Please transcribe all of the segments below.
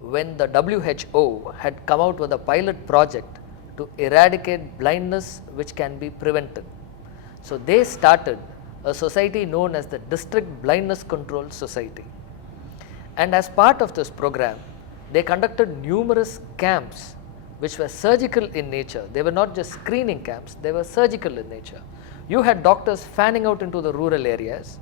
when the WHO had come out with a pilot project to eradicate blindness which can be prevented. So they started a society known as the District Blindness Control Society. And as part of this program, they conducted numerous camps which were surgical in nature. They were not just screening camps, they were surgical in nature. You had doctors fanning out into the rural areas,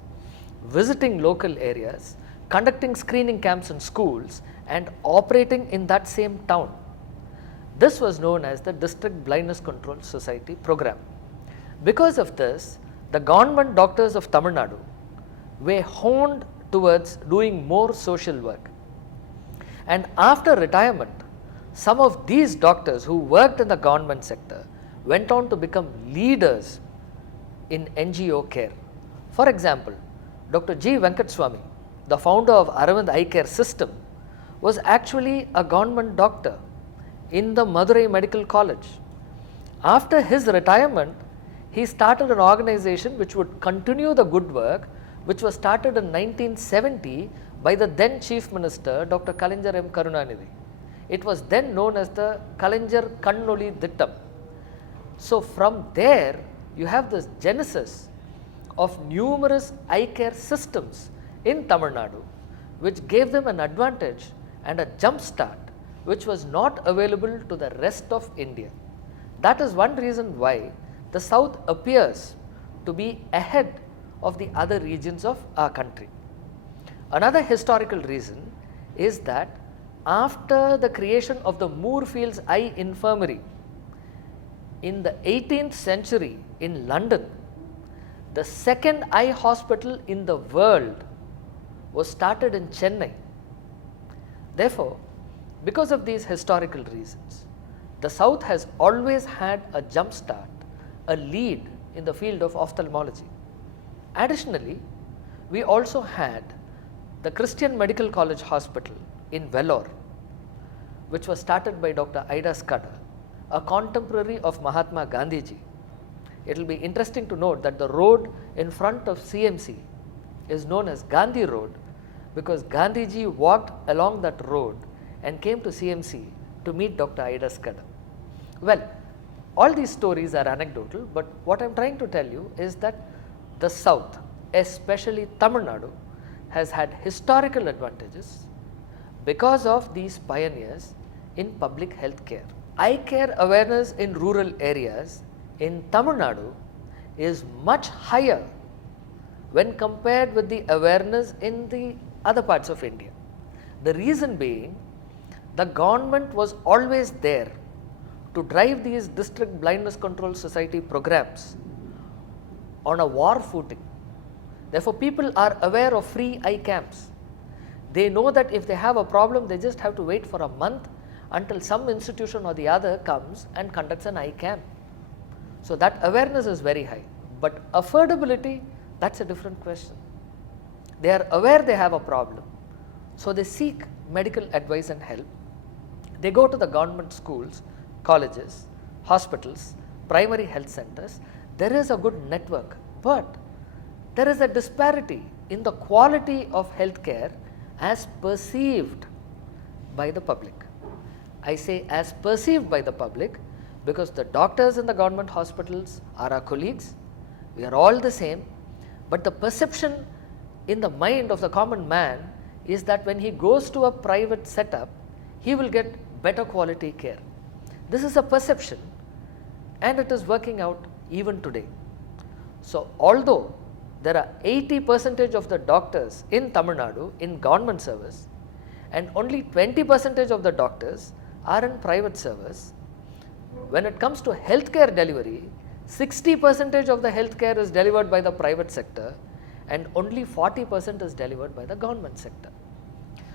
visiting local areas, conducting screening camps in schools and operating in that same town. This was known as the District Blindness Control Society program. Because of this, the government doctors of Tamil Nadu were honed towards doing more social work. And after retirement, some of these doctors who worked in the government sector went on to become leaders in NGO care. For example, Dr. G. Venkatswamy, the founder of Aravind Eye Care System, was actually a government doctor in the Madurai Medical College. After his retirement, he started an organization which would continue the good work which was started in 1970 by the then Chief Minister Dr. Kalaignar M. Karunanidhi. It was then known as the Kalaignar Kannoli Dittam. So from there, you have this genesis of numerous eye care systems in Tamil Nadu, which gave them an advantage and a jump start which was not available to the rest of India. That is one reason why the South appears to be ahead of the other regions of our country. Another historical reason is that after the creation of the Moorfields Eye Infirmary in the 18th century in London, the second eye hospital in the world was started in Chennai. Therefore, because of these historical reasons, the South has always had a jump start, a lead in the field of ophthalmology. Additionally, we also had the Christian Medical College Hospital in Vellore, which was started by Dr. Ida Scudder, a contemporary of Mahatma Gandhiji. It will be interesting to note that the road in front of CMC is known as Gandhi Road because Gandhiji walked along that road and came to CMC to meet Dr. Ida Scudder. Well, all these stories are anecdotal, but what I am trying to tell you is that the South, especially Tamil Nadu, has had historical advantages because of these pioneers in public health care. Eye care awareness in rural areas in Tamil Nadu is much higher when compared with the awareness in the other parts of India. The reason being, the government was always there to drive these District Blindness Control Society programs on a war footing. Therefore, people are aware of free eye camps. They know that if they have a problem, they just have to wait for a month until some institution or the other comes and conducts an eye camp. So that awareness is very high. But affordability, that's a different question. They are aware they have a problem, so they seek medical advice and help. They go to the government schools, colleges, hospitals, primary health centers. There is a good network, but there is a disparity in the quality of healthcare as perceived by the public. I say as perceived by the public because the doctors in the government hospitals are our colleagues, we are all the same, but the perception in the mind of the common man is that when he goes to a private setup, he will get better quality care. This is a perception and it is working out even today. So although there are 80% of the doctors in Tamil Nadu in government service and only 20% of the doctors are in private service, when it comes to healthcare delivery, 60% of the healthcare is delivered by the private sector and only 40% is delivered by the government sector.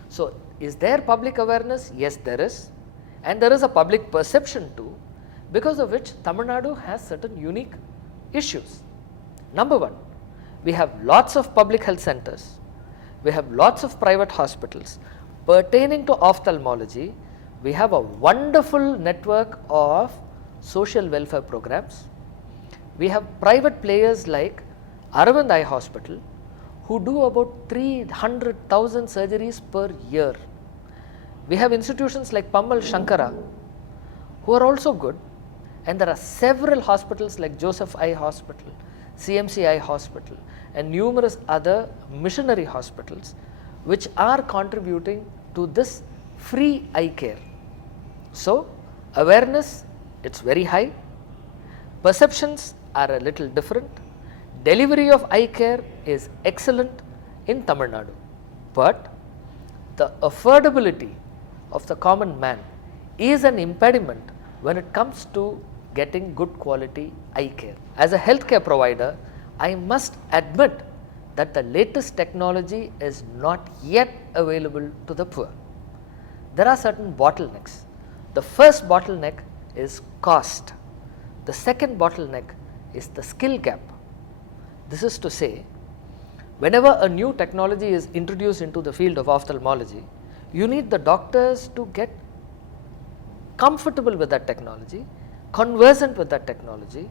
So is there public awareness? Yes, there is. And there is a public perception too, because of which Tamil Nadu has certain unique issues. Number one, we have lots of public health centers, we have lots of private hospitals. Pertaining to ophthalmology, we have a wonderful network of social welfare programs. We have private players like Aravind Eye Hospital who do about 300,000 surgeries per year. We have institutions like Pammal Shankara who are also good, and there are several hospitals like Joseph Eye Hospital, CMC Eye Hospital, and numerous other missionary hospitals which are contributing to this free eye care. So, awareness, it's very high, perceptions are a little different, delivery of eye care is excellent in Tamil Nadu, but the affordability of the common man is an impediment when it comes to getting good quality eye care. As a healthcare provider, I must admit that the latest technology is not yet available to the poor. There are certain bottlenecks. The first bottleneck is cost. The second bottleneck is the skill gap. This is to say, whenever a new technology is introduced into the field of ophthalmology, you need the doctors to get comfortable with that technology, conversant with that technology,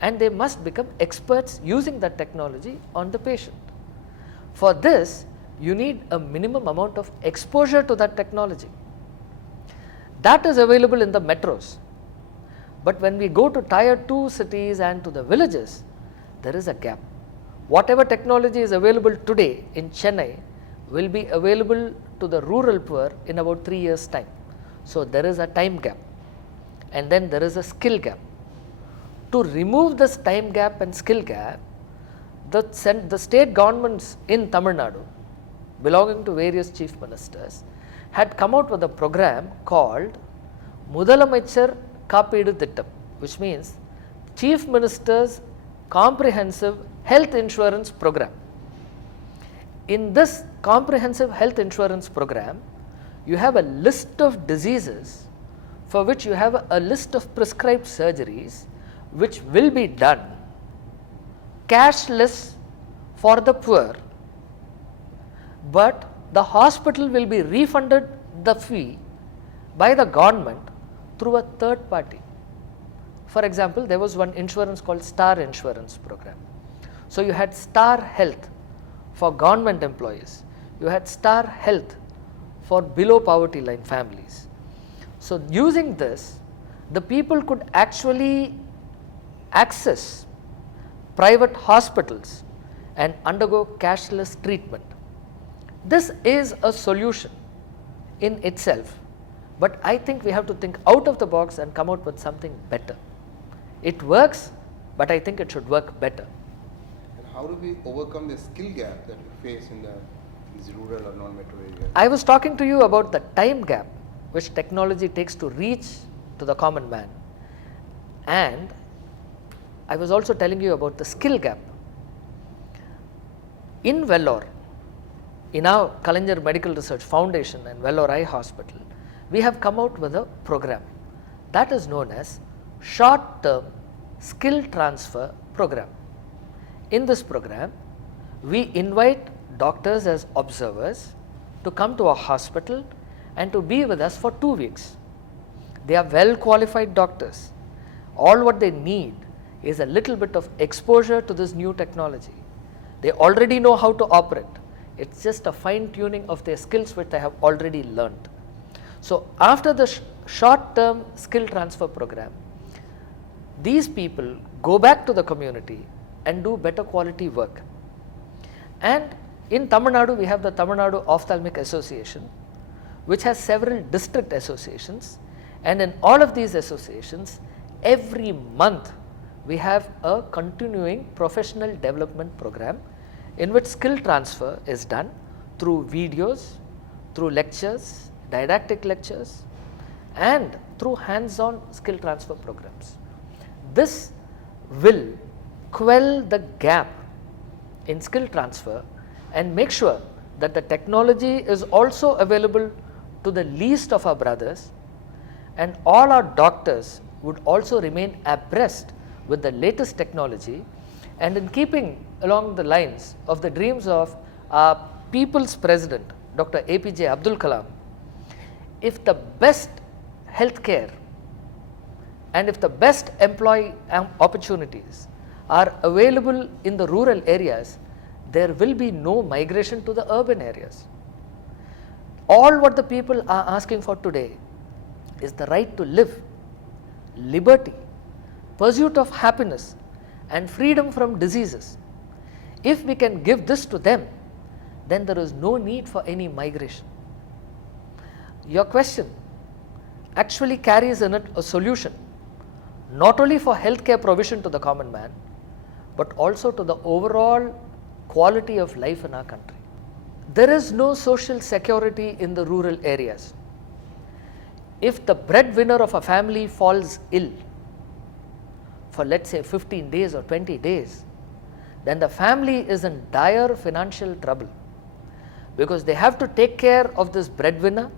and they must become experts using that technology on the patient. For this, you need a minimum amount of exposure to that technology. That is available in the metros. But when we go to tier 2 cities and to the villages, there is a gap. Whatever technology is available today in Chennai will be available to the rural poor in about 3 years' time. So, there is a time gap, and then there is a skill gap. To remove this time gap and skill gap, the state governments in Tamil Nadu, belonging to various chief ministers, had come out with a program called Mudhalamaichar Kaappeedu Thittam, which means Chief Minister's Comprehensive Health Insurance Program. In this comprehensive health insurance program, you have a list of diseases for which you have a list of prescribed surgeries which will be done cashless for the poor, but the hospital will be refunded the fee by the government through a third party. For example, there was one insurance called Star Insurance Program. So, you had Star Health for government employees, you had Star Health for below poverty line families. So, using this, the people could actually access private hospitals and undergo cashless treatment. This is a solution in itself, but I think we have to think out of the box and come out with something better. It works, but I think it should work better. And how do we overcome the skill gap that we face in these rural or non-metro areas? I was talking to you about the time gap which technology takes to reach to the common man, and I was also telling you about the skill gap. In Vellore, in our Kalaignar Medical Research Foundation and Vellore Eye Hospital, we have come out with a program that is known as Short-Term Skill Transfer Program. In this program, we invite doctors as observers to come to our hospital and to be with us for 2 weeks. They are well qualified doctors. All what they need is a little bit of exposure to this new technology. They already know how to operate. It's just a fine tuning of their skills which they have already learned. So, after the short term skill transfer program, these people go back to the community and do better quality work. And in Tamil Nadu, we have the Tamil Nadu Ophthalmic Association, which has several district associations, and in all of these associations, every month we have a continuing professional development program in which skill transfer is done through videos, through lectures, didactic lectures, and through hands-on skill transfer programs. This will quell the gap in skill transfer and make sure that the technology is also available to the least of our brothers, and all our doctors would also remain abreast with the latest technology, and in keeping along the lines of the dreams of our people's president, Dr. APJ Abdul Kalam, if the best healthcare and if the best employee opportunities are available in the rural areas, there will be no migration to the urban areas. All what the people are asking for today is the right to live, liberty, pursuit of happiness, and freedom from diseases. If we can give this to them, then there is no need for any migration. Your question actually carries in it a solution, not only for healthcare provision to the common man, but also to the overall quality of life in our country. There is no social security in the rural areas. If the breadwinner of a family falls ill for, let's say, 15 days or 20 days, then the family is in dire financial trouble, because they have to take care of this breadwinner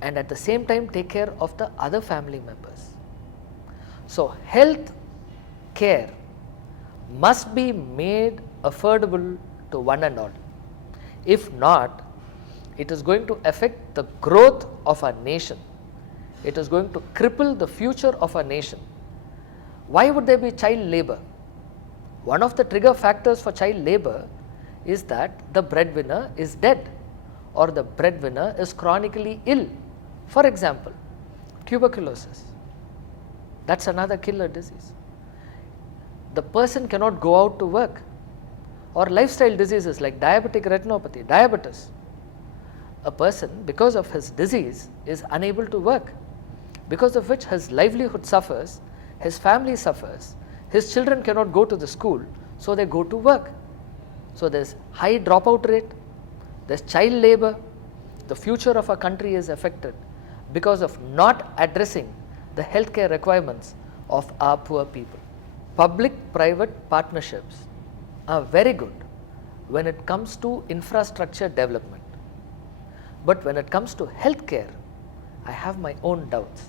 and at the same time take care of the other family members. So health care must be made affordable to one and all. If not, it is going to affect the growth of our nation. It is going to cripple the future of our nation. Why would there be child labor? One of the trigger factors for child labor is that the breadwinner is dead or the breadwinner is chronically ill. For example, tuberculosis. That's another killer disease. The person cannot go out to work. Or lifestyle diseases like diabetic retinopathy, diabetes. A person, because of his disease, is unable to work, because of which his livelihood suffers, his family suffers, his children cannot go to the school, so they go to work. So there's high dropout rate, there's child labor, the future of our country is affected because of not addressing the healthcare requirements of our poor people. Public-private partnerships are very good when it comes to infrastructure development. But when it comes to healthcare, I have my own doubts.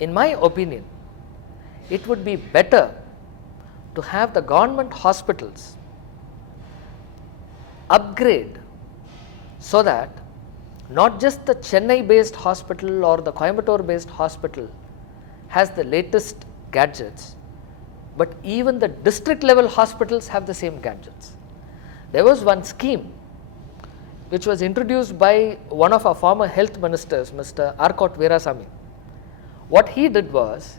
In my opinion, it would be better to have the government hospitals upgrade so that not just the Chennai based hospital or the Coimbatore based hospital has the latest gadgets, but even the district level hospitals have the same gadgets. There was one scheme which was introduced by one of our former health ministers, Mr. Arcot Veerasamy. What he did was,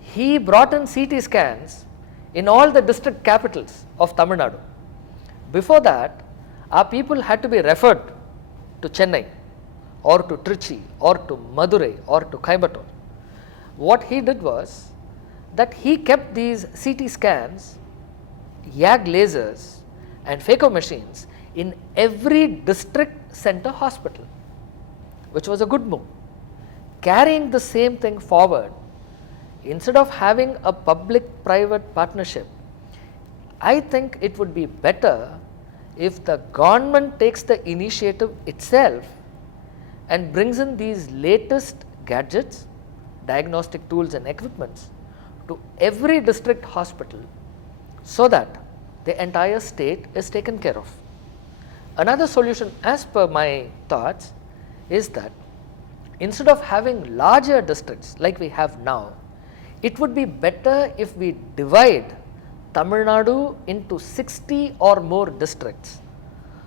he brought in CT scans in all the district capitals of Tamil Nadu. Before that, our people had to be referred to Chennai or to Trichy or to Madurai or to Coimbatore. What he did was that he kept these CT scans, YAG lasers and phaco machines in every district center hospital, which was a good move. Carrying the same thing forward, instead of having a public-private partnership, I think it would be better if the government takes the initiative itself and brings in these latest gadgets, diagnostic tools and equipments to every district hospital, so that the entire state is taken care of. Another solution, as per my thoughts, is that instead of having larger districts like we have now, it would be better if we divide Tamil Nadu into 60 or more districts,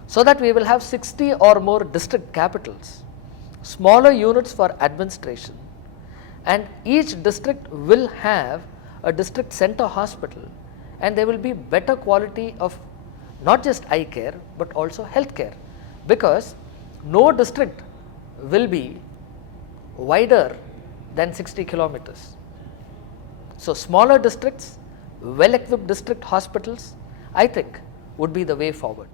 so that we will have 60 or more district capitals, smaller units for administration, and each district will have a district center hospital, and there will be better quality of not just eye care but also health care, because no district will be wider than 60 kilometers. So smaller districts, well equipped district hospitals, I think would be the way forward.